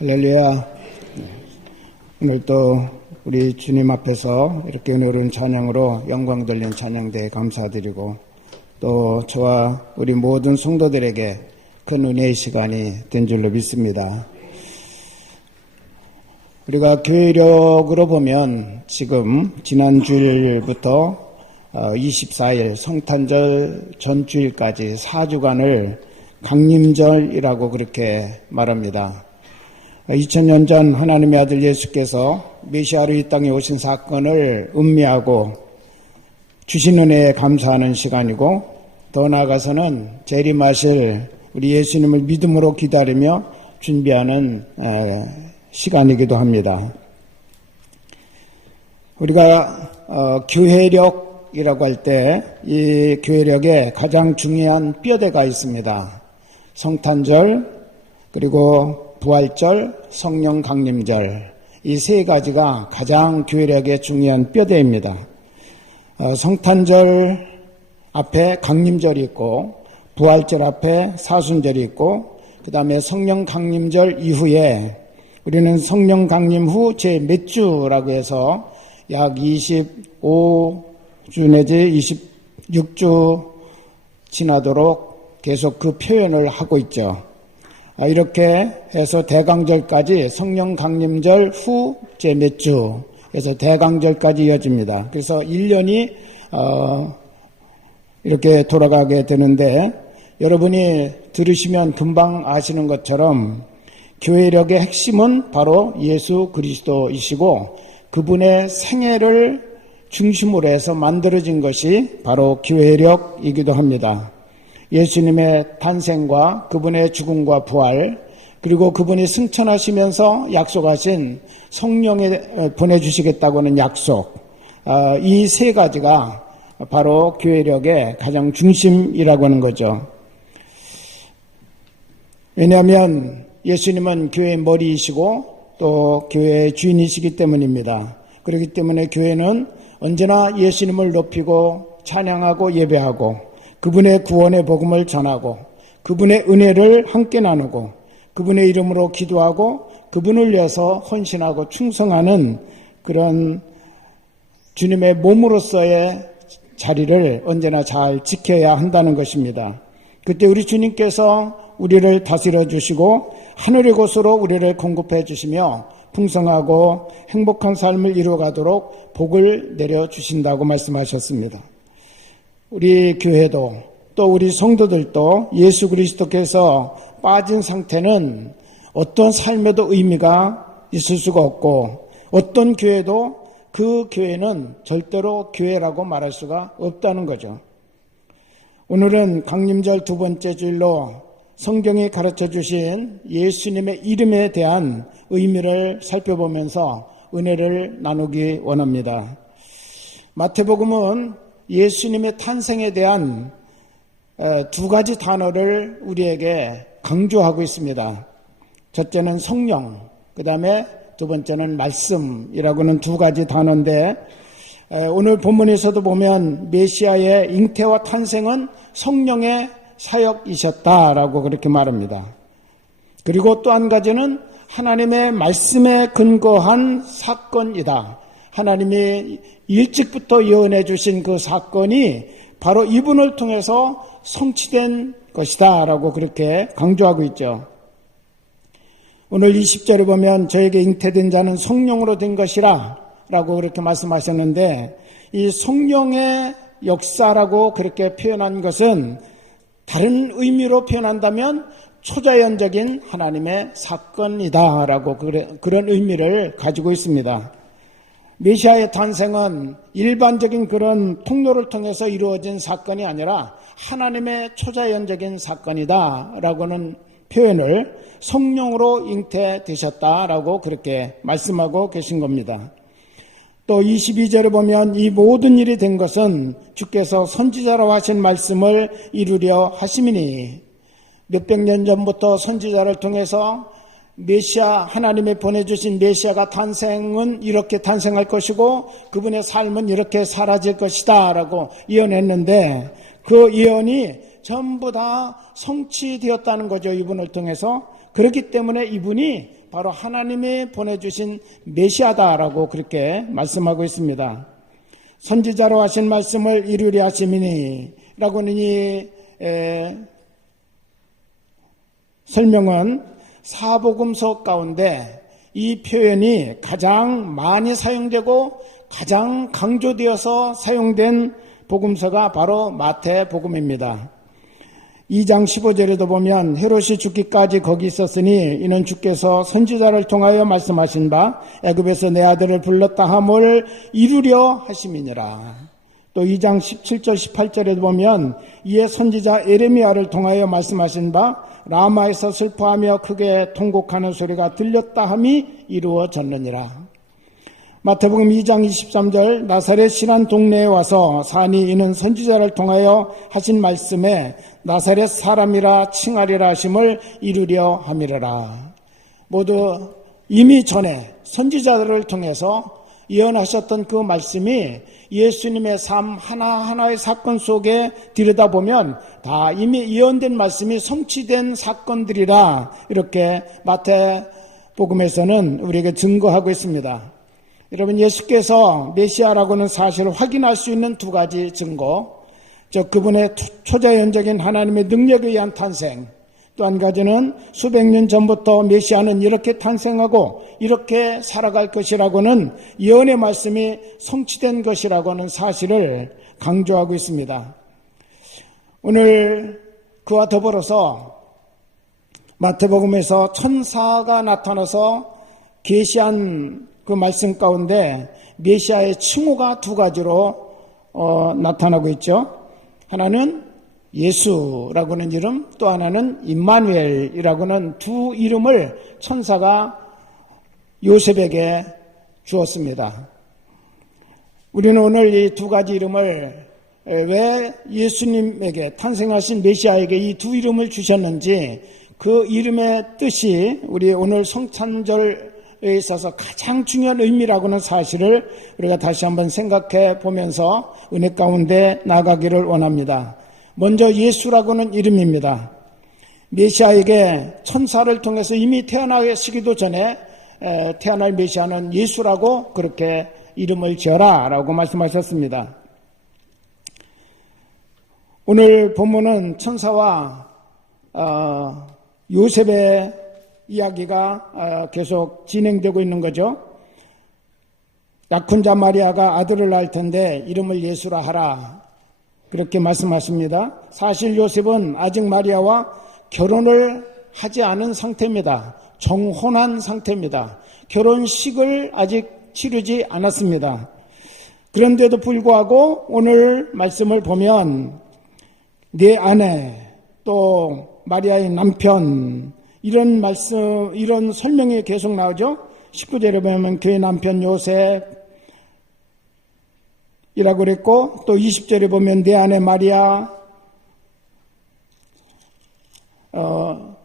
할렐루야. 오늘 또 우리 주님 앞에서 이렇게 은혜로운 찬양으로 영광 돌린 찬양대에 감사드리고 또 저와 우리 모든 성도들에게 큰 은혜의 시간이 된 줄로 믿습니다. 우리가 교회력으로 보면 지금 지난 주일부터 24일 성탄절 전주일까지 4주간을 강림절이라고 그렇게 말합니다. 2000년 전 하나님의 아들 예수께서 메시아로 이 땅에 오신 사건을 음미하고 주신 은혜에 감사하는 시간이고, 더 나아가서는 재림하실 우리 예수님을 믿음으로 기다리며 준비하는 시간이기도 합니다. 우리가 교회력이라고 할 때 이 교회력에 가장 중요한 뼈대가 있습니다. 성탄절, 그리고 부활절, 성령 강림절, 이 세 가지가 가장 교회력의 중요한 뼈대입니다. 성탄절 앞에 강림절이 있고, 부활절 앞에 사순절이 있고, 그 다음에 성령 강림절 이후에 우리는 성령 강림 후 제 몇 주라고 해서 약 25주 내지 26주 지나도록 계속 그 표현을 하고 있죠. 이렇게 해서 대강절까지 성령 강림절 후 제 몇 주에서 대강절까지 이어집니다. 그래서 1년이 이렇게 돌아가게 되는데, 여러분이 들으시면 금방 아시는 것처럼 교회력의 핵심은 바로 예수 그리스도이시고, 그분의 생애를 중심으로 해서 만들어진 것이 바로 교회력이기도 합니다. 예수님의 탄생과 그분의 죽음과 부활, 그리고 그분이 승천하시면서 약속하신 성령에 보내주시겠다고 하는 약속, 이 세 가지가 바로 교회력의 가장 중심이라고 하는 거죠. 왜냐하면 예수님은 교회의 머리이시고 또 교회의 주인이시기 때문입니다. 그렇기 때문에 교회는 언제나 예수님을 높이고 찬양하고 예배하고 그분의 구원의 복음을 전하고 그분의 은혜를 함께 나누고 그분의 이름으로 기도하고 그분을 위해서 헌신하고 충성하는 그런 주님의 몸으로서의 자리를 언제나 잘 지켜야 한다는 것입니다. 그때 우리 주님께서 우리를 다스려 주시고 하늘의 곳으로 우리를 공급해 주시며 풍성하고 행복한 삶을 이루어가도록 복을 내려주신다고 말씀하셨습니다. 우리 교회도 또 우리 성도들도 예수 그리스도께서 빠진 상태는 어떤 삶에도 의미가 있을 수가 없고, 어떤 교회도 그 교회는 절대로 교회라고 말할 수가 없다는 거죠. 오늘은 강림절 두 번째 주일로 성경이 가르쳐 주신 예수님의 이름에 대한 의미를 살펴보면서 은혜를 나누기 원합니다. 마태복음은 예수님의 탄생에 대한 두 가지 단어를 우리에게 강조하고 있습니다. 첫째는 성령, 그 다음에 두 번째는 말씀이라고는 두 가지 단어인데, 오늘 본문에서도 보면 메시아의 잉태와 탄생은 성령의 사역이셨다라고 그렇게 말합니다. 그리고 또 한 가지는 하나님의 말씀에 근거한 사건이다. 하나님이 일찍부터 예언해 주신 그 사건이 바로 이분을 통해서 성취된 것이다 라고 그렇게 강조하고 있죠. 오늘 20절에 보면 저에게 잉태된 자는 성령으로 된 것이라 라고 그렇게 말씀하셨는데, 이 성령의 역사라고 그렇게 표현한 것은 다른 의미로 표현한다면 초자연적인 하나님의 사건이다 라고 그런 의미를 가지고 있습니다. 메시아의 탄생은 일반적인 그런 통로를 통해서 이루어진 사건이 아니라 하나님의 초자연적인 사건이다 라고는 표현을 성령으로 잉태되셨다라고 그렇게 말씀하고 계신 겁니다. 또 22절에 보면 이 모든 일이 된 것은 주께서 선지자로 하신 말씀을 이루려 하심이니, 몇백 년 전부터 선지자를 통해서 메시아, 하나님이 보내주신 메시아가 탄생은 이렇게 탄생할 것이고 그분의 삶은 이렇게 사라질 것이다 라고 예언했는데, 그 예언이 전부 다 성취되었다는 거죠. 이분을 통해서. 그렇기 때문에 이분이 바로 하나님이 보내주신 메시아다라고 그렇게 말씀하고 있습니다. 선지자로 하신 말씀을 이루려 하심이니 라고는 이 설명은 사복음서 가운데 이 표현이 가장 많이 사용되고 가장 강조되어서 사용된 복음서가 바로 마태복음입니다. 2장 15절에도 보면 헤롯이 죽기까지 거기 있었으니 이는 주께서 선지자를 통하여 말씀하신 바 애굽에서 내 아들을 불렀다 함을 이루려 하심이니라. 또 2장 17절 18절에도 보면 이에 선지자 에레미야를 통하여 말씀하신 바 라마에서 슬퍼하며 크게 통곡하는 소리가 들렸다 함이 이루어졌느니라. 마태복음 2장 23절 나사렛이란 동네에 와서 사니 이는 선지자를 통하여 하신 말씀에 나사렛 사람이라 칭하리라 하심을 이루려 함이라. 모두 이미 전에 선지자들을 통해서 예언하셨던 그 말씀이 예수님의 삶 하나하나의 사건 속에 들여다보면 다 이미 예언된 말씀이 성취된 사건들이라 이렇게 마태복음에서는 우리에게 증거하고 있습니다. 여러분, 예수께서 메시아라고는 사실을 확인할 수 있는 두 가지 증거, 그분의 초자연적인 하나님의 능력에 의한 탄생, 또 한 가지는 수백 년 전부터 메시아는 이렇게 탄생하고 이렇게 살아갈 것이라고는 예언의 말씀이 성취된 것이라고는 사실을 강조하고 있습니다. 오늘 그와 더불어서 마태복음에서 천사가 나타나서 계시한 그 말씀 가운데 메시아의 칭호가 두 가지로 나타나고 있죠. 하나는 예수라고 하는 이름, 또 하나는 임마누엘이라고 하는 두 이름을 천사가 요셉에게 주었습니다. 우리는 오늘 이 두 가지 이름을 왜 예수님에게 탄생하신 메시아에게 이 두 이름을 주셨는지 그 이름의 뜻이 우리 오늘 성찬절에 있어서 가장 중요한 의미라고는 사실을 우리가 다시 한번 생각해 보면서 은혜 가운데 나가기를 원합니다. 먼저 예수라고는 이름입니다. 메시아에게 천사를 통해서 이미 태어나시기도 전에 태어날 메시아는 예수라고 그렇게 이름을 지어라 라고 말씀하셨습니다. 오늘 본문은 천사와 요셉의 이야기가 계속 진행되고 있는 거죠. 약혼자 마리아가 아들을 낳을 텐데 이름을 예수라 하라 그렇게 말씀하십니다. 사실 요셉은 아직 마리아와 결혼을 하지 않은 상태입니다. 정혼한 상태입니다. 결혼식을 아직 치르지 않았습니다. 그런데도 불구하고 오늘 말씀을 보면 내 아내 또 마리아의 남편 이런 말씀, 이런 설명이 계속 나오죠. 19절에 보면 그의 남편 요셉이라고 그랬고, 또 20절에 보면 내 아내 마리아,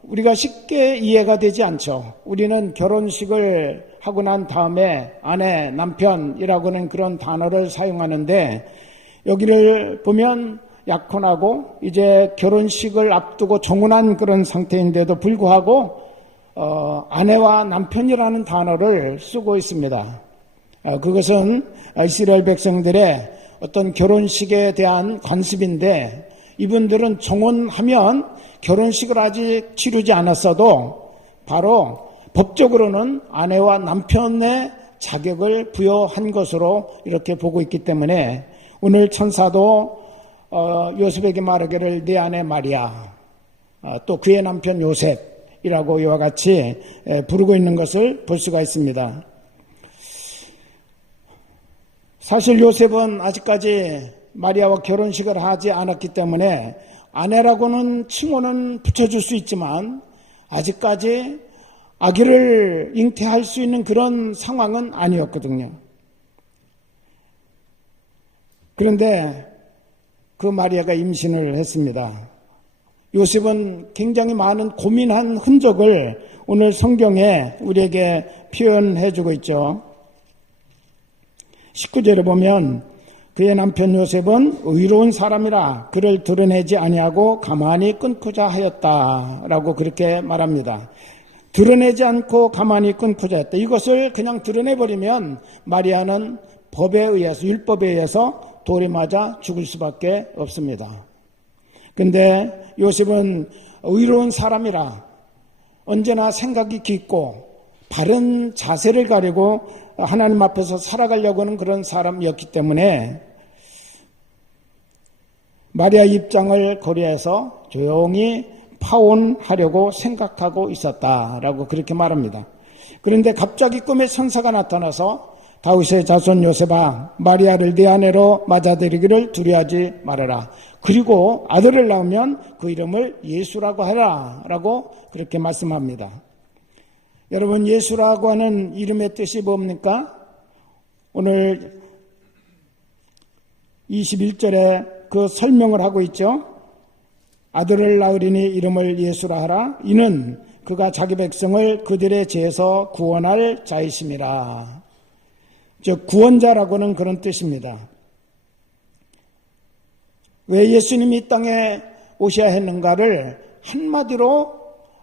우리가 쉽게 이해가 되지 않죠. 우리는 결혼식을 하고 난 다음에 아내, 남편이라고는 그런 단어를 사용하는데, 여기를 보면 약혼하고 이제 결혼식을 앞두고 정혼한 그런 상태인데도 불구하고 아내와 남편이라는 단어를 쓰고 있습니다. 그것은 이스라엘 백성들의 어떤 결혼식에 대한 관습인데 이분들은 정혼하면 결혼식을 아직 치르지 않았어도 바로 법적으로는 아내와 남편의 자격을 부여한 것으로 이렇게 보고 있기 때문에 오늘 천사도 요셉에게 말하기를 내 아내 마리아 또 그의 남편 요셉이라고 이와 같이 부르고 있는 것을 볼 수가 있습니다. 사실 요셉은 아직까지 마리아와 결혼식을 하지 않았기 때문에 아내라고는 칭호는 붙여줄 수 있지만 아직까지 아기를 잉태할 수 있는 그런 상황은 아니었거든요. 그런데 그 마리아가 임신을 했습니다. 요셉은 굉장히 많은 고민한 흔적을 오늘 성경에 우리에게 표현해주고 있죠. 19절에 보면 그의 남편 요셉은 의로운 사람이라 그를 드러내지 아니하고 가만히 끊고자 하였다라고 그렇게 말합니다. 드러내지 않고 가만히 끊고자 했다. 이것을 그냥 드러내버리면 마리아는 법에 의해서, 율법에 의해서 돌이 맞아 죽을 수밖에 없습니다. 근데 요셉은 의로운 사람이라 언제나 생각이 깊고 바른 자세를 가리고 하나님 앞에서 살아가려고 하는 그런 사람이었기 때문에 마리아 입장을 고려해서 조용히 파혼하려고 생각하고 있었다라고 그렇게 말합니다. 그런데 갑자기 꿈에 천사가 나타나서 다윗의 자손 요셉아, 마리아를 네 아내로 맞아들이기를 두려워하지 말아라. 그리고 아들을 낳으면 그 이름을 예수라고 하라 라고 그렇게 말씀합니다. 여러분, 예수라고 하는 이름의 뜻이 뭡니까? 오늘 21절에 그 설명을 하고 있죠. 아들을 낳으리니 이름을 예수라 하라. 이는 그가 자기 백성을 그들의 죄에서 구원할 자이심이라. 즉 구원자라고는 그런 뜻입니다. 왜 예수님이 이 땅에 오셔야 했는가를 한마디로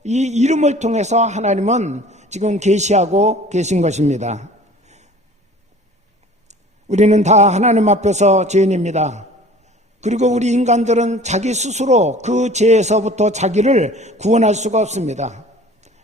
이 이름을 통해서 하나님은 지금 계시하고 계신 것입니다. 우리는 다 하나님 앞에서 죄인입니다. 그리고 우리 인간들은 자기 스스로 그 죄에서부터 자기를 구원할 수가 없습니다.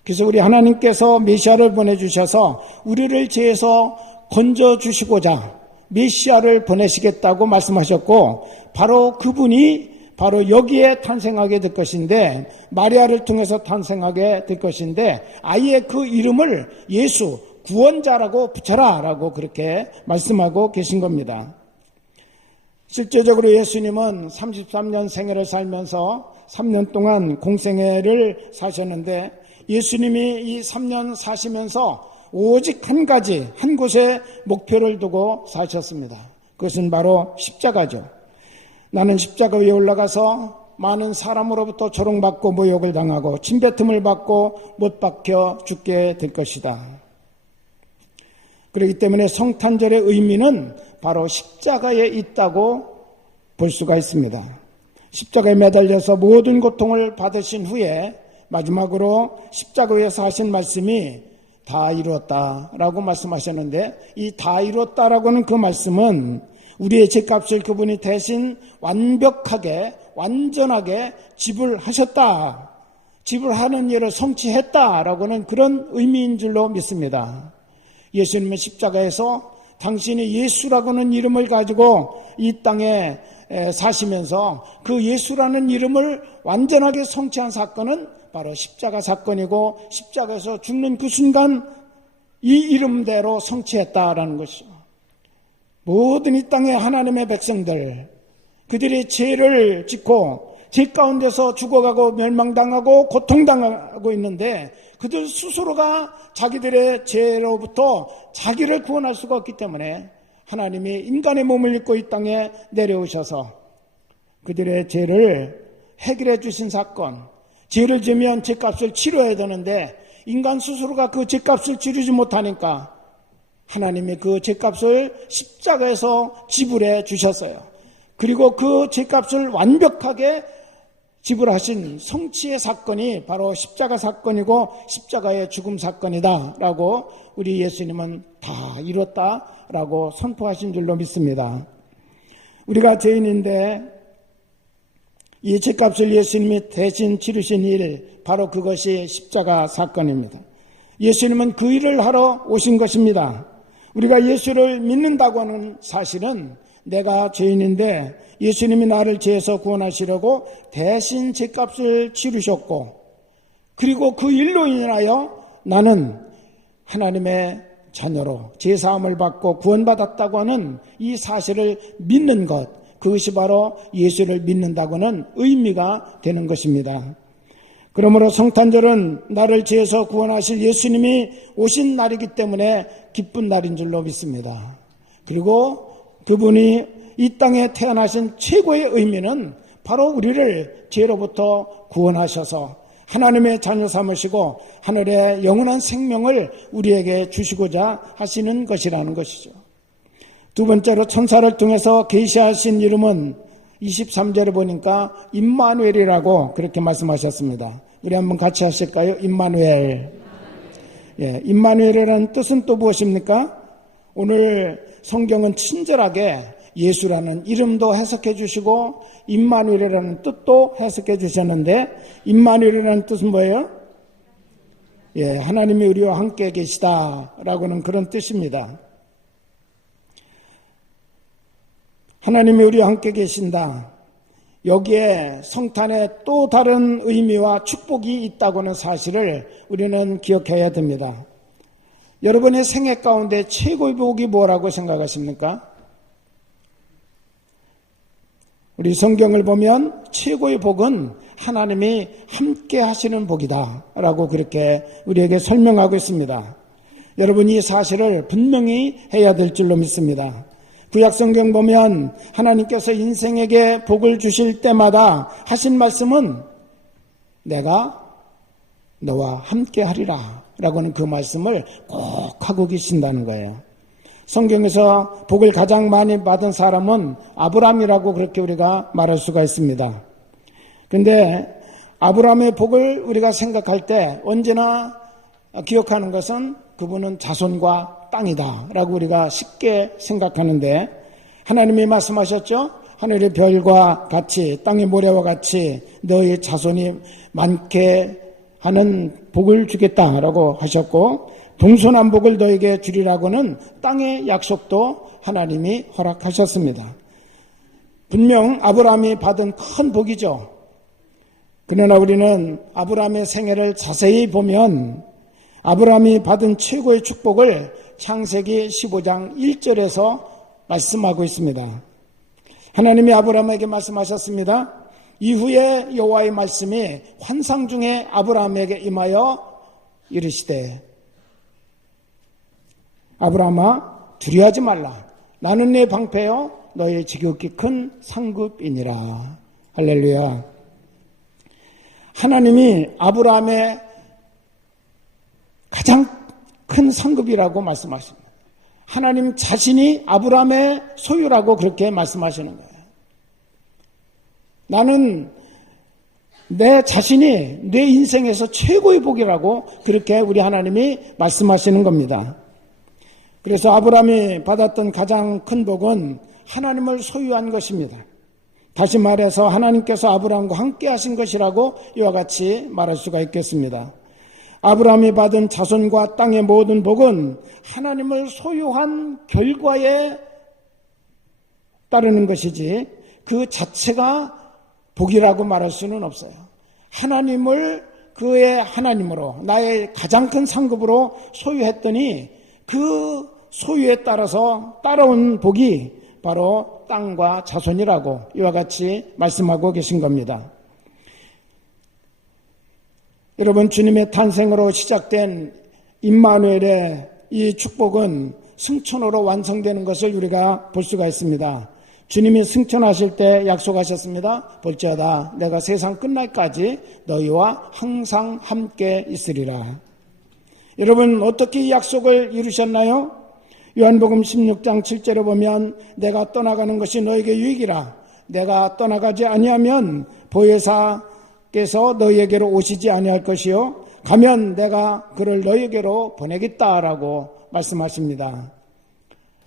그래서 우리 하나님께서 메시아를 보내주셔서 우리를 죄에서 건져주시고자 메시아를 보내시겠다고 말씀하셨고, 바로 그분이 바로 여기에 탄생하게 될 것인데, 마리아를 통해서 탄생하게 될 것인데, 아예 그 이름을 예수, 구원자라고 붙여라 라고 그렇게 말씀하고 계신 겁니다. 실제적으로 예수님은 33년 생애를 살면서 3년 동안 공생애를 사셨는데, 예수님이 이 3년 사시면서 오직 한 가지, 한 곳에 목표를 두고 사셨습니다. 그것은 바로 십자가죠. 나는 십자가 위에 올라가서 많은 사람으로부터 조롱받고 모욕을 당하고 침뱉음을 받고 못 박혀 죽게 될 것이다. 그렇기 때문에 성탄절의 의미는 바로 십자가에 있다고 볼 수가 있습니다. 십자가에 매달려서 모든 고통을 받으신 후에 마지막으로 십자가 위에서 하신 말씀이 다 이루었다라고 말씀하셨는데, 이 다 이루었다라고는 그 말씀은 우리의 죄값을 그분이 대신 완벽하게 완전하게 지불하셨다, 지불하는 일을 성취했다라고는 그런 의미인 줄로 믿습니다. 예수님은 십자가에서 당신이 예수라고는 이름을 가지고 이 땅에 사시면서 그 예수라는 이름을 완전하게 성취한 사건은 바로 십자가 사건이고, 십자가에서 죽는 그 순간 이 이름대로 성취했다라는 것이죠. 모든 이 땅의 하나님의 백성들, 그들이 죄를 짓고 죄 가운데서 죽어가고 멸망당하고 고통당하고 있는데, 그들 스스로가 자기들의 죄로부터 자기를 구원할 수가 없기 때문에 하나님이 인간의 몸을 입고 이 땅에 내려오셔서 그들의 죄를 해결해 주신 사건, 죄를 지으면 죄값을 치러야 되는데 인간 스스로가 그 죄값을 치르지 못하니까 하나님이 그 죄값을 십자가에서 지불해 주셨어요. 그리고 그 죄값을 완벽하게 지불하신 성취의 사건이 바로 십자가 사건이고 십자가의 죽음 사건이다라고 우리 예수님은 다 이뤘다라고 선포하신 줄로 믿습니다. 우리가 죄인인데 이 죄값을 예수님이 대신 치르신 일, 바로 그것이 십자가 사건입니다. 예수님은 그 일을 하러 오신 것입니다. 우리가 예수를 믿는다고 하는 사실은 내가 죄인인데 예수님이 나를 죄에서 구원하시려고 대신 죄값을 치르셨고, 그리고 그 일로 인하여 나는 하나님의 자녀로 죄사함을 받고 구원받았다고 하는 이 사실을 믿는 것, 그것이 바로 예수를 믿는다고는 의미가 되는 것입니다. 그러므로 성탄절은 나를 죄에서 구원하실 예수님이 오신 날이기 때문에 기쁜 날인 줄로 믿습니다. 그리고 그분이 이 땅에 태어나신 최고의 의미는 바로 우리를 죄로부터 구원하셔서 하나님의 자녀 삼으시고 하늘의 영원한 생명을 우리에게 주시고자 하시는 것이라는 것이죠. 두 번째로 천사를 통해서 계시하신 이름은 23절에 보니까 임마누엘이라고 그렇게 말씀하셨습니다. 우리 한번 같이 하실까요? 임마누엘. 예, 임마누엘이라는 뜻은 또 무엇입니까? 오늘 성경은 친절하게 예수라는 이름도 해석해 주시고 임마누엘이라는 뜻도 해석해 주셨는데, 임마누엘이라는 뜻은 뭐예요? 예, 하나님이 우리와 함께 계시다라고는 그런 뜻입니다. 하나님이 우리와 함께 계신다. 여기에 성탄에 또 다른 의미와 축복이 있다고는 사실을 우리는 기억해야 됩니다. 여러분의 생애 가운데 최고의 복이 뭐라고 생각하십니까? 우리 성경을 보면 최고의 복은 하나님이 함께 하시는 복이다 라고 그렇게 우리에게 설명하고 있습니다. 여러분이 이 사실을 분명히 해야 될 줄로 믿습니다. 구약성경 보면 하나님께서 인생에게 복을 주실 때마다 하신 말씀은 내가 너와 함께 하리라 라고는 그 말씀을 꼭 하고 계신다는 거예요. 성경에서 복을 가장 많이 받은 사람은 아브라함이라고 그렇게 우리가 말할 수가 있습니다. 그런데 아브라함의 복을 우리가 생각할 때 언제나 기억하는 것은 그분은 자손과 땅이다 라고 우리가 쉽게 생각하는데, 하나님이 말씀하셨죠. 하늘의 별과 같이 땅의 모래와 같이 너의 자손이 많게 하는 복을 주겠다라고 하셨고, 동서남북을 너에게 주리라고는 땅의 약속도 하나님이 허락하셨습니다. 분명 아브라함이 받은 큰 복이죠. 그러나 우리는 아브라함의 생애를 자세히 보면 아브라함이 받은 최고의 축복을 창세기 15장 1절에서 말씀하고 있습니다. 하나님이 아브라함에게 말씀하셨습니다. 이후에 여호와의 말씀이 환상 중에 아브라함에게 임하여 이르시되, 아브라함아 두려워하지 말라. 나는 내 방패요 너의 지극히 큰 상급이니라. 할렐루야. 하나님이 아브라함의 가장 큰 상급이라고 말씀하십니다. 하나님 자신이 아브라함의 소유라고 그렇게 말씀하시는 거예요. 나는 내 자신이 내 인생에서 최고의 복이라고 그렇게 우리 하나님이 말씀하시는 겁니다. 그래서 아브라함이 받았던 가장 큰 복은 하나님을 소유한 것입니다. 다시 말해서 하나님께서 아브라함과 함께 하신 것이라고 이와 같이 말할 수가 있겠습니다. 아브라함이 받은 자손과 땅의 모든 복은 하나님을 소유한 결과에 따르는 것이지 그 자체가 복이라고 말할 수는 없어요. 하나님을 그의 하나님으로 나의 가장 큰 상급으로 소유했더니 그 소유에 따라서 따라온 복이 바로 땅과 자손이라고 이와 같이 말씀하고 계신 겁니다. 여러분, 주님의 탄생으로 시작된 임마누엘의 이 축복은 승천으로 완성되는 것을 우리가 볼 수가 있습니다. 주님이 승천하실 때 약속하셨습니다. 볼지어다 내가 세상 끝날까지 너희와 항상 함께 있으리라. 여러분, 어떻게 이 약속을 이루셨나요? 요한복음 16장 7절에 보면 내가 떠나가는 것이 너에게 유익이라. 내가 떠나가지 아니하면 보혜사께서 너희에게로 오시지 아니할 것이요 가면 내가 그를 너희에게로 보내겠다라고 말씀하십니다.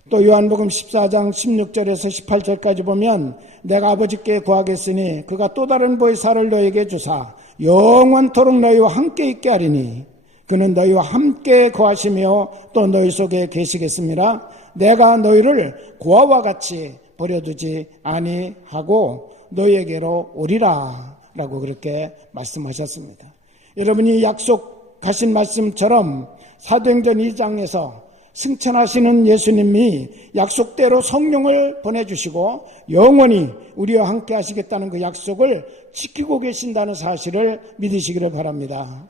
또 요한복음 14장 16절에서 18절까지 보면 내가 아버지께 구하겠으니 그가 또 다른 보혜사를 너희에게 주사 영원토록 너희와 함께 있게 하리니 그는 너희와 함께 거하시며 또 너희 속에 계시겠습니다. 내가 너희를 고아와 같이 버려두지 아니하고 너희에게로 오리라 라고 그렇게 말씀하셨습니다. 여러분이 약속하신 말씀처럼 사도행전 2장에서 승천하시는 예수님이 약속대로 성령을 보내주시고 영원히 우리와 함께 하시겠다는 그 약속을 지키고 계신다는 사실을 믿으시기를 바랍니다.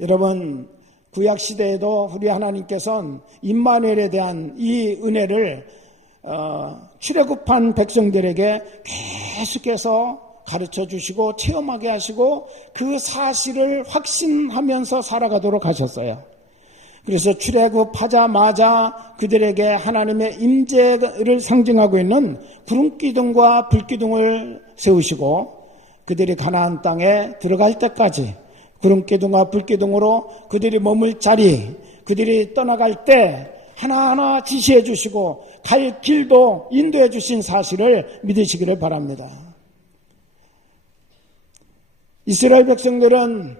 여러분, 구약시대에도 우리 하나님께서는 임마누엘에 대한 이 은혜를 출애굽한 백성들에게 계속해서 가르쳐 주시고 체험하게 하시고 그 사실을 확신하면서 살아가도록 하셨어요. 그래서 출애굽하자마자 그들에게 하나님의 임재를 상징하고 있는 구름기둥과 불기둥을 세우시고 그들이 가나안 땅에 들어갈 때까지 구름기둥과 불기둥으로 그들이 머물 자리, 그들이 떠나갈 때 하나하나 지시해 주시고 갈 길도 인도해 주신 사실을 믿으시기를 바랍니다. 이스라엘 백성들은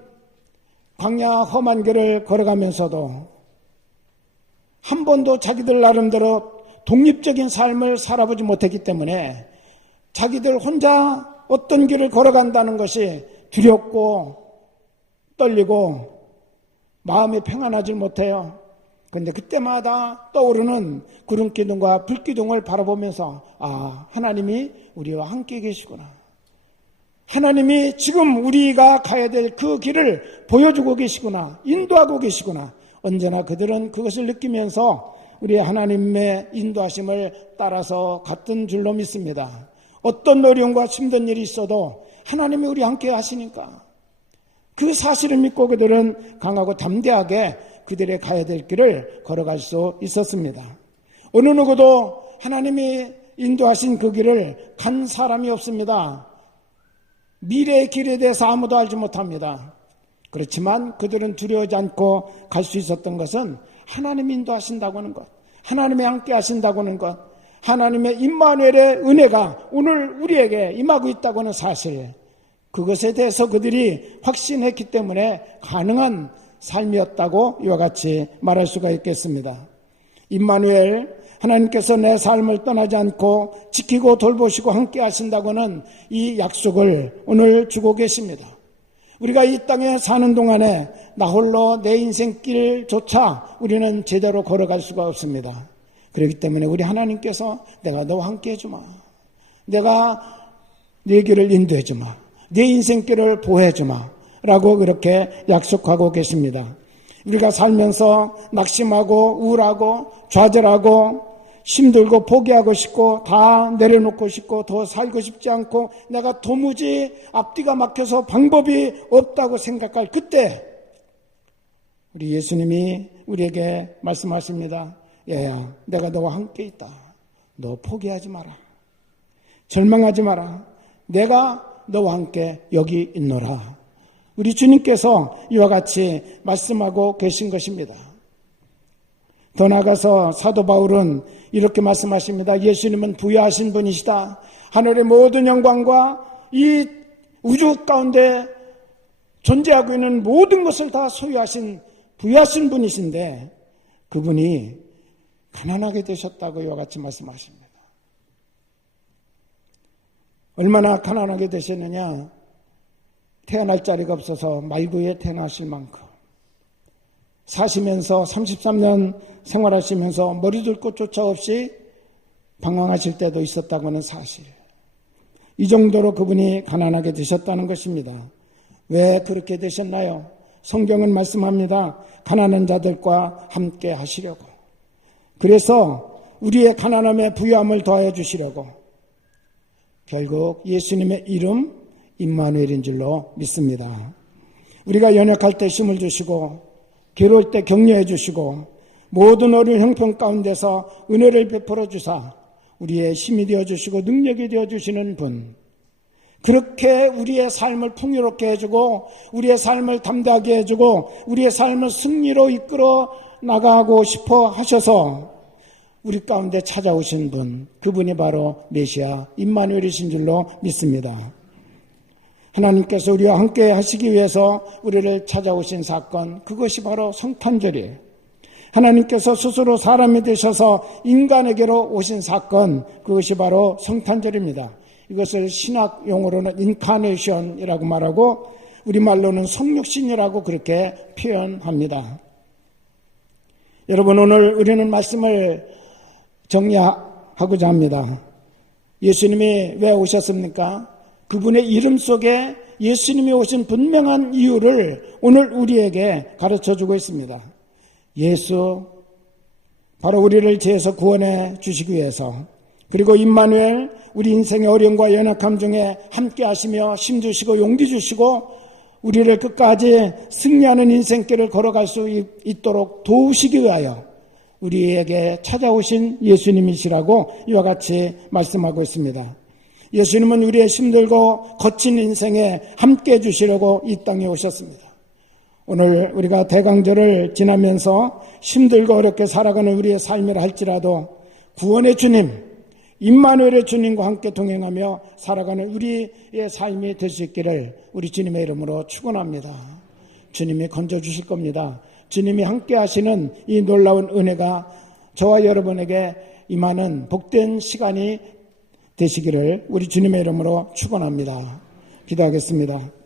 광야 험한 길을 걸어가면서도 한 번도 자기들 나름대로 독립적인 삶을 살아보지 못했기 때문에 자기들 혼자 어떤 길을 걸어간다는 것이 두렵고 떨리고 마음이 평안하지 못해요. 그런데 그때마다 떠오르는 구름기둥과 불기둥을 바라보면서 하나님이 우리와 함께 계시구나. 하나님이 지금 우리가 가야 될 그 길을 보여주고 계시구나. 인도하고 계시구나. 언제나 그들은 그것을 느끼면서 우리 하나님의 인도하심을 따라서 갔던 줄로 믿습니다. 어떤 어려움과 힘든 일이 있어도 하나님이 우리 함께 하시니까 그 사실을 믿고 그들은 강하고 담대하게 그들의 가야 될 길을 걸어갈 수 있었습니다. 어느 누구도 하나님이 인도하신 그 길을 간 사람이 없습니다. 미래의 길에 대해서 아무도 알지 못합니다. 그렇지만 그들은 두려워하지 않고 갈 수 있었던 것은 하나님이 인도하신다고 하는 것, 하나님이 함께 하신다고 하는 것, 하나님의 임마누엘의 은혜가 오늘 우리에게 임하고 있다고 하는 사실, 그것에 대해서 그들이 확신했기 때문에 가능한 삶이었다고 이와 같이 말할 수가 있겠습니다. 임마누엘, 하나님께서 내 삶을 떠나지 않고 지키고 돌보시고 함께 하신다고는 이 약속을 오늘 주고 계십니다. 우리가 이 땅에 사는 동안에 나 홀로 내 인생길조차 우리는 제대로 걸어갈 수가 없습니다. 그렇기 때문에 우리 하나님께서 내가 너와 함께 해주마, 내가 네 길을 인도해 주마, 네 인생길을 보호해 주마 라고 그렇게 약속하고 계십니다. 우리가 살면서 낙심하고 우울하고 좌절하고 힘들고 포기하고 싶고 다 내려놓고 싶고 더 살고 싶지 않고 내가 도무지 앞뒤가 막혀서 방법이 없다고 생각할 그때 우리 예수님이 우리에게 말씀하십니다. 얘야, 내가 너와 함께 있다. 너 포기하지 마라. 절망하지 마라. 내가 너와 함께 여기 있노라. 우리 주님께서 이와 같이 말씀하고 계신 것입니다. 더 나아가서 사도 바울은 이렇게 말씀하십니다. 예수님은 부여하신 분이시다. 하늘의 모든 영광과 이 우주 가운데 존재하고 있는 모든 것을 다 소유하신 부여하신 분이신데 그분이 가난하게 되셨다고 이와 같이 말씀하십니다. 얼마나 가난하게 되셨느냐? 태어날 자리가 없어서 말구에 태어나실 만큼 사시면서 33년 생활하시면서 머리둘 곳조차 없이 방황하실 때도 있었다고 하는 사실, 이 정도로 그분이 가난하게 되셨다는 것입니다. 왜 그렇게 되셨나요? 성경은 말씀합니다. 가난한 자들과 함께 하시려고, 그래서 우리의 가난함에 부유함을 더하여 주시려고 결국 예수님의 이름 임마누엘인 줄로 믿습니다. 우리가 연약할 때 힘을 주시고 괴로울 때 격려해 주시고 모든 어려운 형편 가운데서 은혜를 베풀어 주사 우리의 힘이 되어주시고 능력이 되어주시는 분, 그렇게 우리의 삶을 풍요롭게 해주고 우리의 삶을 담대하게 해주고 우리의 삶을 승리로 이끌어 나가고 싶어 하셔서 우리 가운데 찾아오신 분, 그분이 바로 메시아 임마누엘이신 줄로 믿습니다. 하나님께서 우리와 함께 하시기 위해서 우리를 찾아오신 사건, 그것이 바로 성탄절이에요. 하나님께서 스스로 사람이 되셔서 인간에게로 오신 사건, 그것이 바로 성탄절입니다. 이것을 신학 용어로는 인카네이션이라고 말하고 우리말로는 성육신이라고 그렇게 표현합니다. 여러분, 오늘 우리는 말씀을 정리하고자 합니다. 예수님이 왜 오셨습니까? 그분의 이름 속에 예수님이 오신 분명한 이유를 오늘 우리에게 가르쳐주고 있습니다. 예수, 바로 우리를 죄에서 구원해 주시기 위해서, 그리고 임마누엘, 우리 인생의 어려움과 연약함 중에 함께 하시며 힘 주시고 용기 주시고 우리를 끝까지 승리하는 인생길을 걸어갈 수 있도록 도우시기 위하여 우리에게 찾아오신 예수님이시라고 이와 같이 말씀하고 있습니다. 예수님은 우리의 힘들고 거친 인생에 함께 해주시려고 이 땅에 오셨습니다. 오늘 우리가 대강절을 지나면서 힘들고 어렵게 살아가는 우리의 삶이라 할지라도 구원의 주님, 임마누엘의 주님과 함께 동행하며 살아가는 우리의 삶이 될 수 있기를 우리 주님의 이름으로 축원합니다. 주님이 건져주실 겁니다. 주님이 함께 하시는 이 놀라운 은혜가 저와 여러분에게 임하는 복된 시간이 되시기를 우리 주님의 이름으로 축원합니다. 기도하겠습니다.